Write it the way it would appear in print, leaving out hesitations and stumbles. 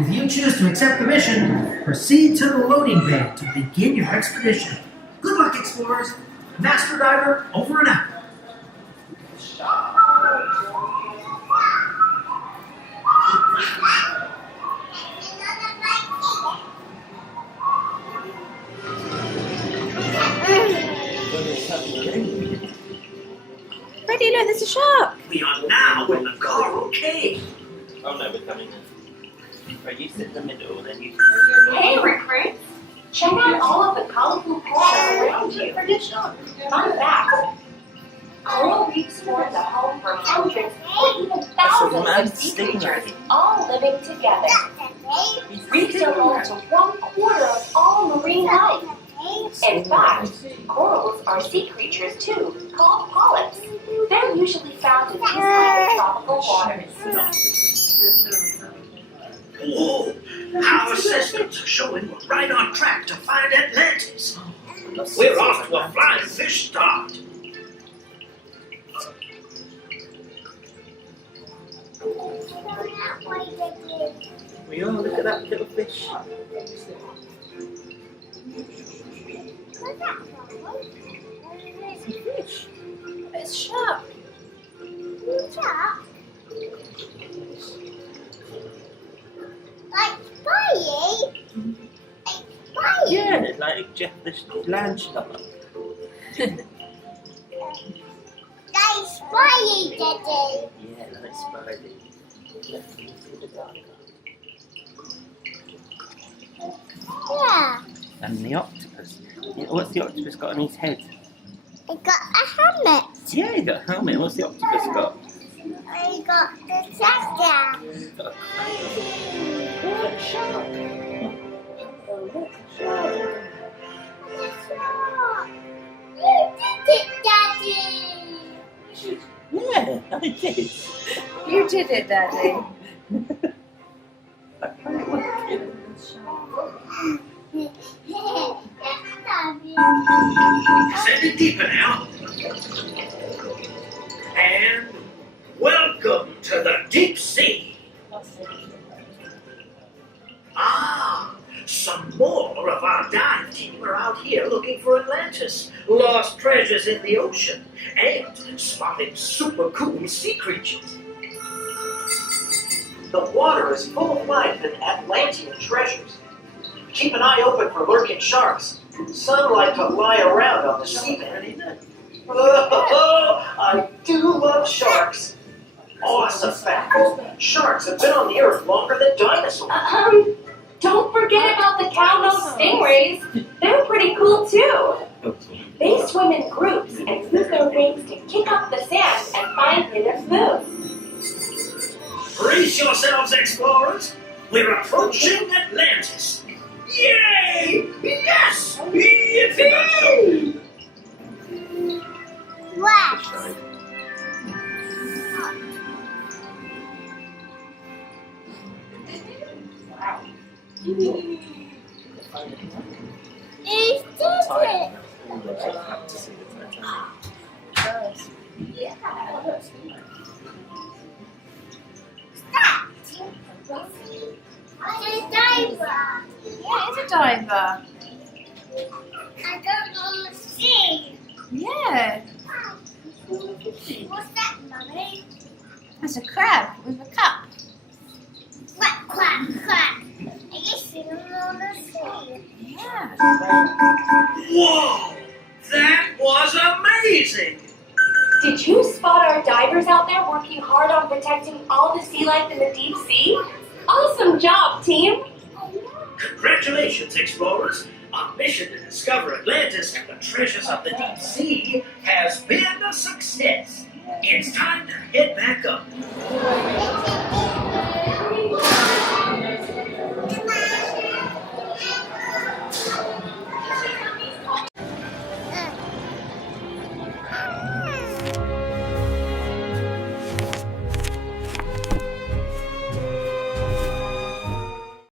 If you choose to accept the mission, proceed to the loading bay to begin your expedition. Good luck, explorers. Master Diver, over and out. Freddie, look, there's a shark. We are now in the coral cave. Oh no, we're coming in. Right, you sit in the middle, then you. Hey, recruits! Check out all of the colorful corals around you. Fun fact: coral reefs form the home for hundreds or even thousands of sea creatures, all living together. Reefs are home to 1/4 of all marine life. In fact, corals are sea creatures too, called polyps. They're usually found in these kinds of tropical waters. Whoa! Our systems are showing we're right on track to find Atlantis. We're off to a flying fish start. We all look at that little fish. It's a fish. It's a shark. Like Spidey? Like Spidey? Yeah, like Jeff the land shark. Like Spidey, Daddy. Yeah, like Spidey. Yeah. And the octopus. Yeah, what's the octopus got on his head? I got a helmet. Yeah, he got a helmet. What's the octopus got? I got the tractor. He's got a You did it, Daddy. Yeah, I did. You did it, Daddy. Send it deeper now. And welcome to the deep sea. Ah, some more of our dive team are out here looking for Atlantis, lost treasures in the ocean, and spotting super cool sea creatures. The water is full of life and Atlantean treasures. Keep an eye open for lurking sharks. Some like to lie around on the seabed. Oh, I do love sharks. Awesome fact. Sharks have been on the earth longer than dinosaurs. Don't forget about the cow-nosed stingrays. They're pretty cool too. They swim in groups and use their wings to kick up the sand and find hidden food. Brace yourselves, explorers. We're approaching Atlantis. Yay! Yes! Yippee! What? It's different. It's a diver. Yeah, it's a diver. I don't know the sea. Yeah. What's that, Mummy? That's a crab with a cup. Quack, quack, quack. I guess you don't know the sea. Yeah. Whoa! That was amazing! Did you spot our divers out there working hard on protecting all the sea life in the deep sea? Awesome job, team! Congratulations, explorers! Our mission to discover Atlantis and the treasures of the deep sea has been a success. It's time to head back up.